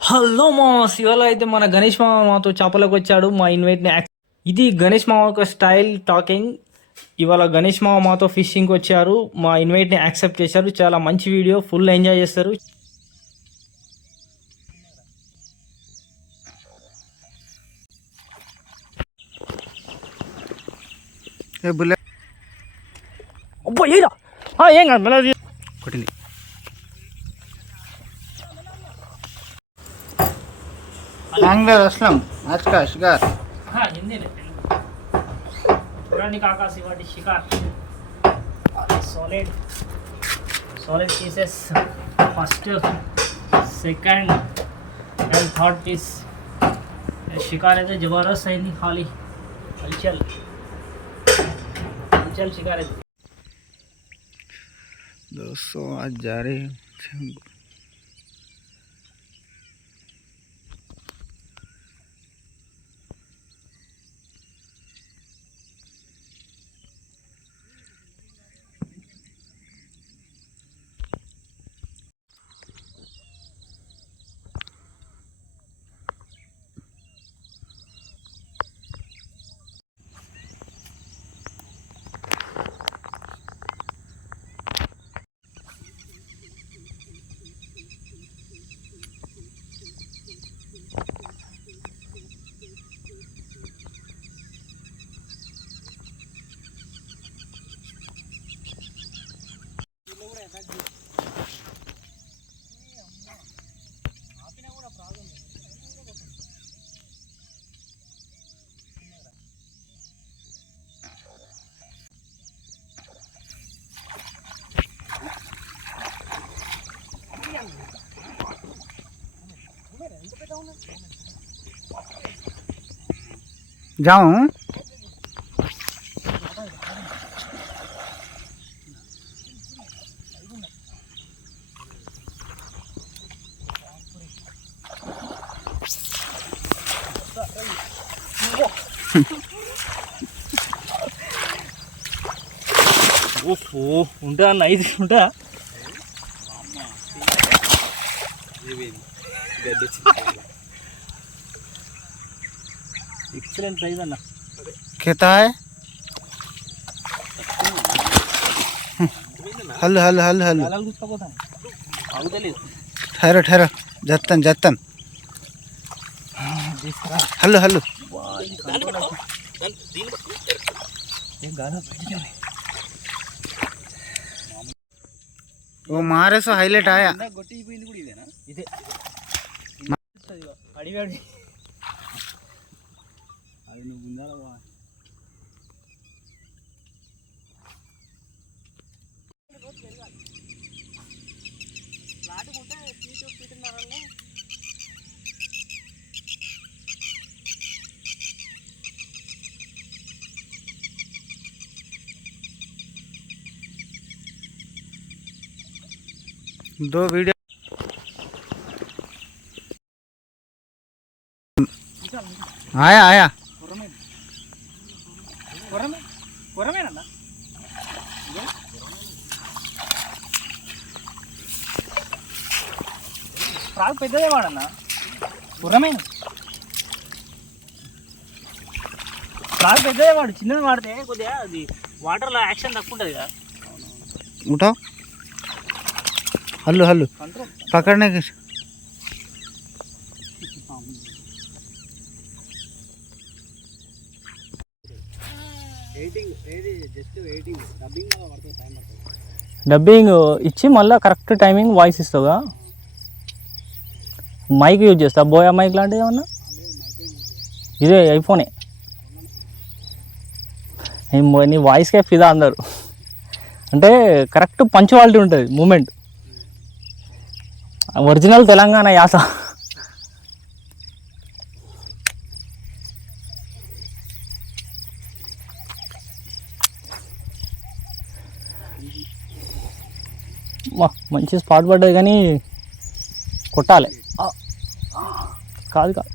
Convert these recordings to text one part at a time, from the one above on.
Hello mass! ఇవాళ అయితే మన గణేష్ మామ మాతో చేపలకు వచ్చాడు. మా ఇన్వైట్‌ని ఇది గణేష్ మామ యొక్క స్టైల్ టాకింగ్. ఇవాళ గణేష్ మామ మాతో ఫిషింగ్‌కి వచ్చారు. మా ఇన్వైట్‌ని యాక్సెప్ట్ చేశారు. చాలా మంచి వీడియో. ఫుల్ ఎంజాయ్ చేస్తారు. ఏ బుల్లెట్ అబ్బో ఏరా ఏం కాదు మళ్ళీ కొట్టింది. యాంగ్లర్ అస్లం आज का शिकार हिंदी में पुरानी काका सिवाटी शिकार solid solid pieces first second and third piece शिकार అయితే జబర్దస్త్ అయింది ఖాళీ హల్చల్ हलचल शिकार है दोस्तों आज जा रहे हैं जाऊं ఓహో ఉంటా అన్న ఇది ఉంటా एक्सीलेंट प्राइस अन्ना कहता है हल हल हल हल ठहरो ठहरो जत्तन जत्तन हल हल वो मारे सो हाईलाइट आया दो वीडियो आया आया ఫ్రాగ్ పెద్దదే వాడన్నా గుర్రమేనా ఫ్రాగ్ పెద్దదే వాడు చిన్నది వాడితే కొద్దిగా అది వాటర్లో యాక్షన్ తక్కువ ఉంటుంది కదా उठाओ हल्लू हल्लू पकड़ने के డబ్బింగ్ ఇచ్చి మళ్ళీ కరెక్ట్ టైమింగ్ వాయిస్ ఇస్తావుగా మైక్ యూజ్ చేస్తా బోయా మైక్ లాంటిది ఏమన్నా ఇదే ఐఫోనే నీ వాయిస్కే ఫిదా అందరు అంటే కరెక్ట్ పంచువాలిటీ ఉంటుంది మూమెంట్ ఒరిజినల్ తెలంగాణ యాస మంచి స్పాట్ పడ్డది కానీ కొట్టాలి కాదు కాదు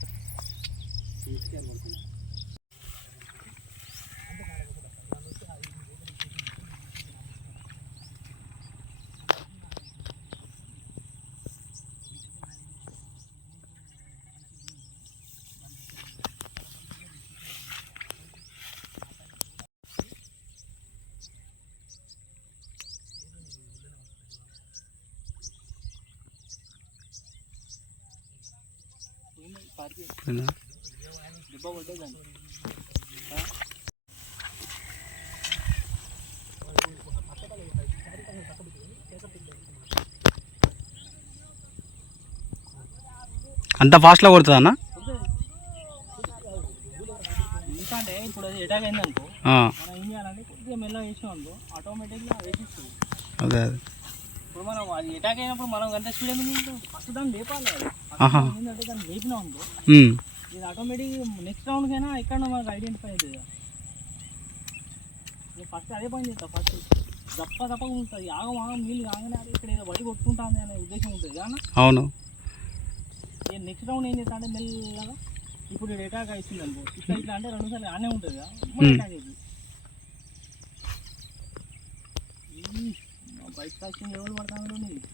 అంత ఫాస్ట్లో కొడుతుంది అన్న. ఎందుకంటే ఇప్పుడు అది అటాక్ అయింది అనుకో, మనం ఏం చేయాలంటే కొద్దిగా మెల్లగా వేసినాం అనుకో ఆటోమేటిక్గా వేసిస్తుంది. అదే అదే ఇప్పుడు మనం అది అటాక్ అయినప్పుడు మనం గంట స్పీడ్ ఎందుకు ఫస్ట్ దాన్ని లేపాలి. ఏంటంటే దాన్ని లేపినాం అనుకో ఇది ఆటోమేటిక్ నెక్స్ట్ రౌండ్కైనా ఎక్కడ మనకు ఐడెంటిఫై అవుతుంది. ఫస్ట్ అదే పని చేస్తా, ఫస్ట్ తప్ప ఉంటుంది. ఆగం నీళ్ళు కాగానే అది ఇక్కడ ఏదో బడి కొట్టుకుంటుంది అనే ఉద్దేశం ఉంటుంది కానీ. అవును. నెక్స్ట్ రౌండ్ ఏం చేస్తా అంటే మెల్లగా ఇప్పుడు అటాక్ అవుతుంది అనుకో, ఇట్లా అంటే 2 సార్లు ఆనే ఉంటుంది కదా, అటాక్ అవుతుంది. బైక్ టాక్సింగ్ ఎవరు పడతాను నీకు.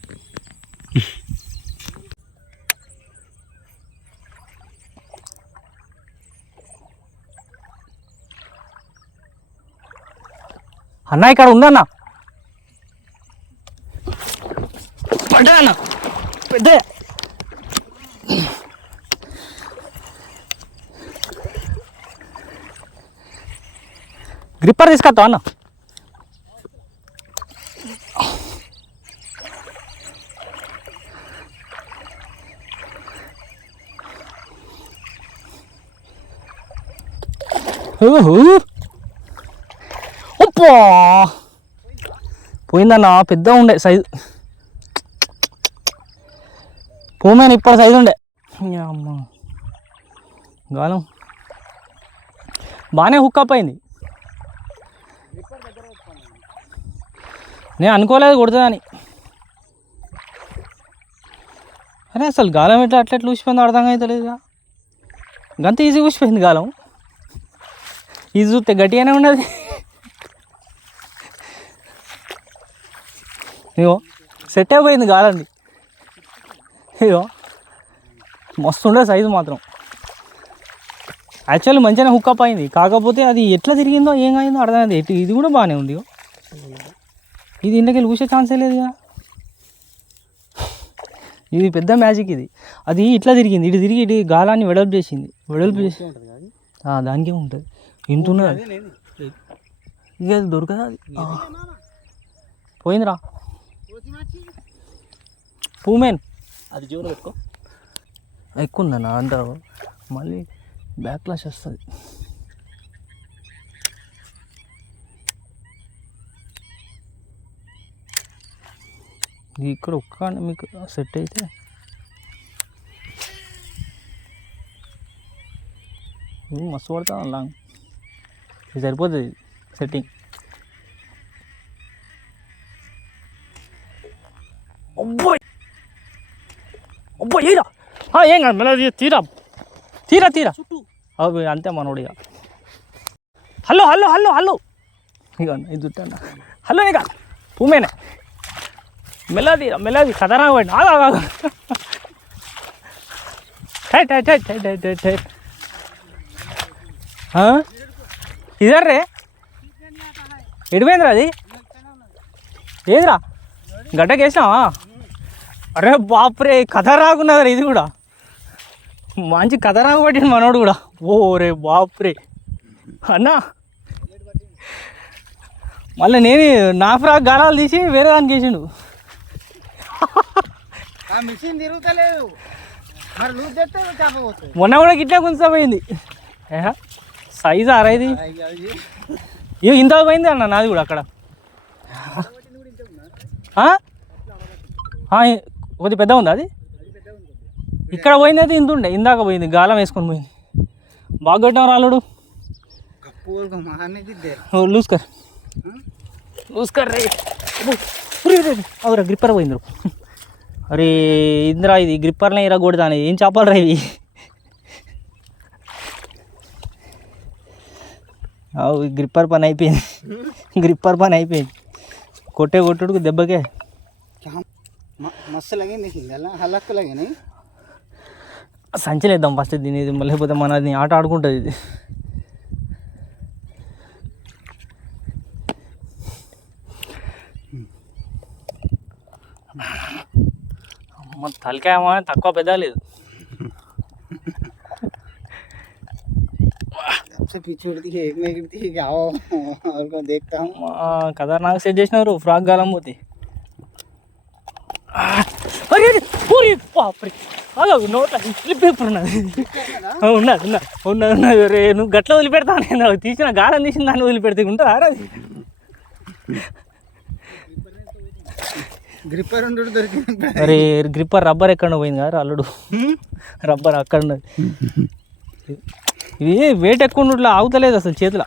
అన్న ఇక్కడ ఉందన్న, పడ్డా పెద్ద గ్రిప్పర్ తీసుకొస్తా అన్న. ఒప్పో పోయిందన్న, పెద్ద ఉండే సైజు. పూమేన ఇప్పుడు సైజు ఉండే. అమ్మ గాలం బాగానే హుక్అప్ అయింది. నేను అనుకోలేదు కొడుతుందని. అరే అసలు గాలం అట్లా ఊసిపోయిందో అర్థం అవుతలేదు. గంత ఈజీ ఊసిపోయింది గాలం. ఇది చూస్తే గట్టిగానే ఉన్నది. ఇగో సెట్ అయిపోయింది గాలంది. ఇగో మస్తు ఉండే సైజు మాత్రం. యాక్చువల్లీ మంచిగానే హుక్అప్ అయింది, కాకపోతే అది ఎట్లా తిరిగిందో ఏం అయిందో అర్థమైంది. ఇది కూడా బాగానే ఉంది. ఇది ఇంట్లోకి ఊసే ఛాన్సే లేదు కదా. ఇది పెద్ద మ్యాజిక్ ఇది. అది ఇట్లా తిరిగింది, ఇటు తిరిగి ఇటు గాలాన్ని వెడల్పు చేసింది. దానికే ఉంటుంది. ఇంటున్నది ఇక అది దొరకదా, అది పోయిందిరా. పూమెన్ అది జీవన పెట్టుకో, ఎక్కువ ఉందన్న అంటారు, మళ్ళీ బ్యాక్ క్లాష్ వస్తుంది. ఇక్కడ ఒక్క మీకు సెట్ అయితే మస్తు పడతా లాంగ్. ఇది సరిపోతుంది సెట్టింగ్. అబ్బాయి అబ్బాయి ఏరా ఏం కాదు, మళ్ళీ తీరా తీరా తీరా అవి అంతే మనోడిగా. హలో హలో హలో హలో ఇక ఇది చుట్టా హలో ఇక పూమేనే మెల్లది మెల్లది ఖతర్నాక్ పడి ఆగా tight tight tight tight tight tight ఇదర్ రే ఎడిపోయిందిరా అది, ఏదిరా గడ్డకి వేసినావా? అరే బాప్రే ఖతర్నాక్ ఉన్నదిరా ఇది కూడా, మంచి ఖతర్నాక్ పట్టింది మనోడు కూడా. ఓ రే బాప్రే అన్నా, మళ్ళీ నేను నా ఫ్రాక్ గాలాలు తీసి వేరే దానికి వేసిండు. మిషన్ తిరుగుతలేదు, మరి లూజ్ చేస్తే చేప పోతుంది. మొన్న కూడా గిట్లా గుంచపోయింది. సైజు అరా ఇది, ఇంత పోయింది అన్న నాది కూడా అక్కడ. కొద్ది పెద్ద ఉందా అది? ఇక్కడ పోయింది అయితే ఇంత ఉండే, ఇందాక పోయింది గాలం వేసుకొని పోయింది. బాగా కొట్టినావు రాలుడు. లూజ్ కర్ లూజ్ కర్ రే. అవురా గ్రిప్పర్ పోయింది. అరే ఇందిరా ఇది గ్రిప్పర్నే ఇరగొడతాను. ఏం చేపలు రా ఇవి? అవు గ్రిప్పర్ పని అయిపోయింది, గ్రిప్పర్ పని అయిపోయింది. కొట్టుడుకు దెబ్బకే మస్తు లగింది, హలక్కు లగినాయి. సంచలేద్దాం ఫస్ట్ దీని, లేకపోతే మనది ఆట ఆడుకుంటుంది ఇది. తలకాయ తక్కువ పెద్ద లేదు. सबसे पीछे उड़ती है, एक में गिरती है कि आओ और को देखता हूँ. ఖతర్నాక్ సెట్ చేసినారు ఫ్రాక్ గాలం పోతే అరే అరే ఓరి బాప్రే అలా నోట్ల స్లిప్ పేపర్ ఉన్నది ఉన్నది ఉన్నది ఉన్నది ఉన్నది రే నువ్వు గట్ల వదిలిపెడతాను తీసిన గాలం తీసిన దాన్ని వదిలిపెడితే ఉంటుందా అది గ్రిప్పర్ ఉండడు దొరికింది. అరే గ్రిప్పర్ రబ్బర్ ఎక్కడ పోయింది కదా అల్లుడు రబ్బర్ అక్కడ ఉన్నది ఇది వెయిట్ ఎక్కువ ఉండట్లా ఆగుతలేదు అసలు చేతిలో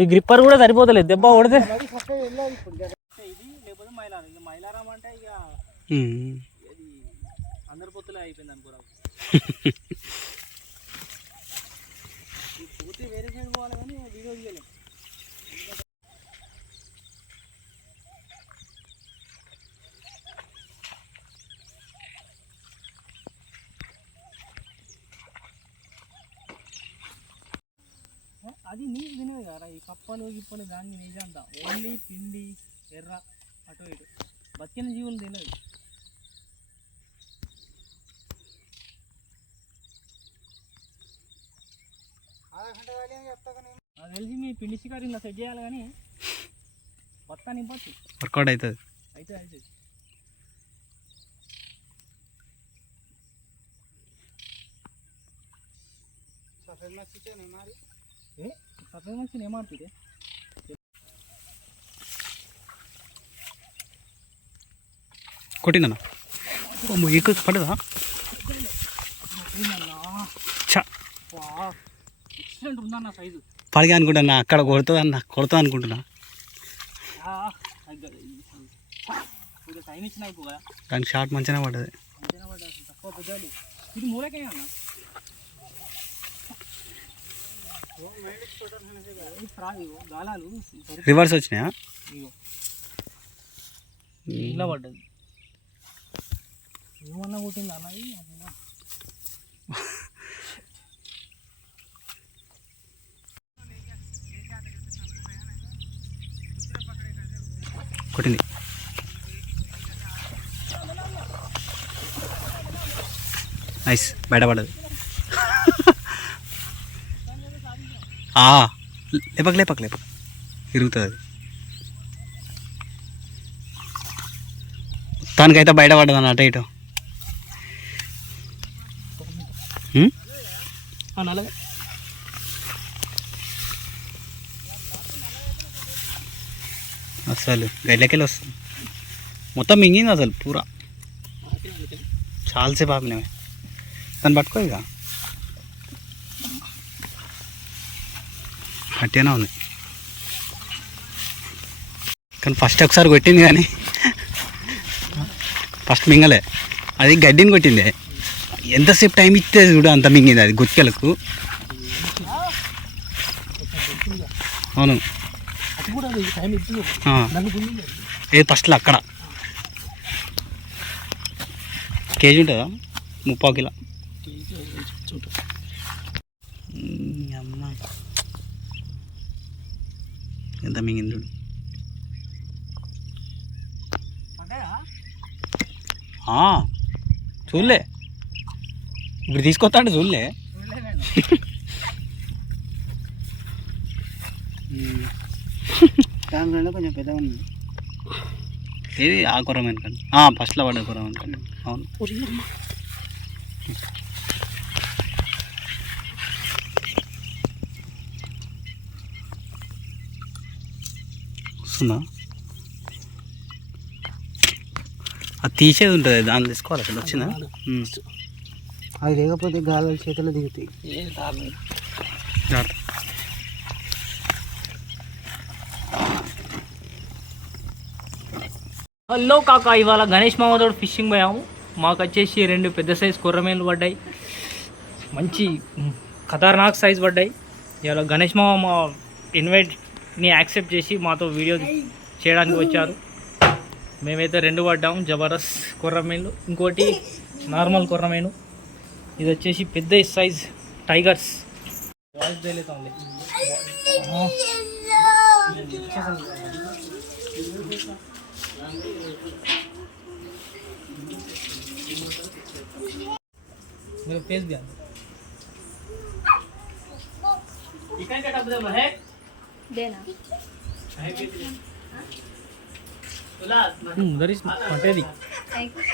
ఈ గ్రిప్పర్ కూడా సరిపోతలేదు దెబ్బ కొడితే ఇది లేకపోతే మైలారం అంటే ఇక అది అందరి పొత్తులే అయిపోయింది అనుకోరా పూర్తి వేరే సైడ్ పోవాలి కానీ వీడియో తీయలేము అది నీళ్ళు తినేది కదా ఈ కప్పలు గిప్పలు దాన్ని నిజంతా ఓన్లీ పిండి ఎర్ర అటు ఇటు బతికిన జీవులు తినదు నాకు తెలిసి మీ పిండి షికారు ఇలా సెట్ చేయాలి కానీ బత్తా నింపచ్చు వర్కౌట్ అవుతుంది అయితే అవుతుంది सफेद मच्छी तो नहीं मारी. सफेद मच्छी नहीं मारती थे కొట్టిందన్న ఎక్కువ పడదా ఎక్సలెంట్ ఉందన్న సైజు పడిగా అనుకుంటున్నా అక్కడ కొడుతుంది అనుకుంటున్నా టైం ఇచ్చిన అయిపో కదా దానికి షార్ట్ మంచిగా పడ్డది మంచిగా పడ్డా తక్కువ పెద్దది ఇది మూలకే అన్న గాలాలు రివర్స్ వచ్చినాయా ఇలా పడ్డది ఏమన్నా కొట్టింది అన్నది కొట్టింది నైస్ బయటపడదు లేపక లేపక లేపక ఇరుగుతుంది అది మొత్తానికైతే బయటపడదు అన్న అటు ఇటు అసలు గడ్డకెళ్ళి వస్తుంది మొత్తం మింగింది అసలు పూరా చాలాసేపు ఆపినవి దాన్ని పట్టుకో ఇక గట్టిగానే ఉంది కానీ ఫస్ట్ ఒకసారి కొట్టింది కానీ ఫస్ట్ మింగలే అది గడ్డిని కొట్టింది ఎంతసేపు టైం ఇస్తే చూడు అంత మింగింది అది గుత్కెలకు అవును ఏది ఫస్ట్లో అక్కడ కేజీ ఉంటుందా 30 కిలో అమ్మ ఎంత మింగింది చూడు చూడలే ఇప్పుడు తీసుకొస్తాడు చూడలే దానికంటే కొంచెం పెద్దగా ఉంది. ఏది ఆ కొరమైన కండి ఫస్ట్లో పడ్డ కొరమైన కండి అవును వస్తుందా అది తీసేది ఉంటుంది దాన్ని తీసుకోవాలి అసలు వచ్చిందా అది లేకపోతే గాలి చేతులు దిగుతాయి. జాగ్రత్త. హలో కాకా ఇవాళ గణేష్ మామతో ఫిషింగ్ పోయాము మాకు వచ్చేసి 2 పెద్ద సైజు కొర్రమేలు పడ్డాయి మంచి ఖతర్నాక్ సైజ్ పడ్డాయి ఇవాళ గణేష్ మామ మా ఇన్వైట్ని యాక్సెప్ట్ చేసి మాతో వీడియో చేయడానికి వచ్చారు మేమైతే 2 పడ్డాము జబర్దస్త్ కొర్రమేలు ఇంకోటి నార్మల్ కొర్రమేను ఇది వచ్చేసి పెద్ద సైజ్ టైగర్స్ मेरा फेस भी देना దరిస్ పట్టేది थैंक यू